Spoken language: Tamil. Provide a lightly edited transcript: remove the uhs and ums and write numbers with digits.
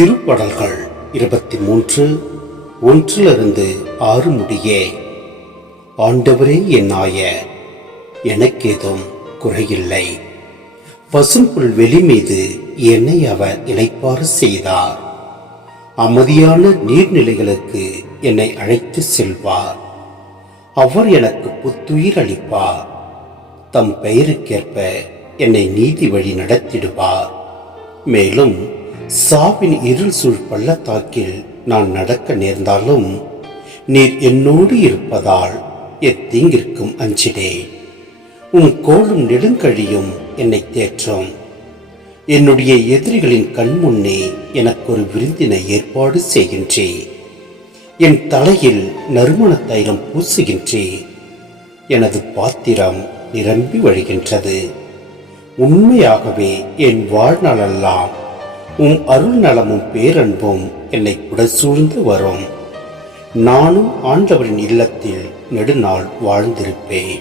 திருப்பாடல்கள் 23 1-6 முடியே. ஆண்டவரே என்னாய, எனக்கேதும் குறையில்லை. பசும்புல் வெளி மீது என்னை அவர் இளைப்பாற செய்தார். அமைதியான நீர்நிலைகளுக்கு என்னை அழைத்து செல்வார். அவர் எனக்கு புத்துயிர் அளிப்பார். தம் பெயருக்கேற்ப என்னை நீதி வழி நடத்திடுவார். மேலும் சாவின் இருள் சூழ் பள்ளத்தாக்கில் நான் நடக்க நேர்ந்தாலும் நீர் என்னோடு இருப்பதால் எத்தீங்கிற்கும் அஞ்சிடேன். உன் கோலும் நெடுங்கழியும் என்னை தேற்றும். என்னுடைய எதிரிகளின் கண்முன்னே எனக்கு ஒரு விருந்தினை ஏற்பாடு செய்கின்றே. என் தலையில் நறுமண தைலம் பூசுகின்றே. எனது பாத்திரம் நிரம்பி வழிகின்றது. உண்மையாகவே என் வாழ்நாளெல்லாம் அருள் நலமும் பேரன்பும் என்னை புடசூழ்ந்து வரும். நானும் ஆண்டவரின் இல்லத்தில் நெடுநாள் வாழ்ந்திருப்பேன்.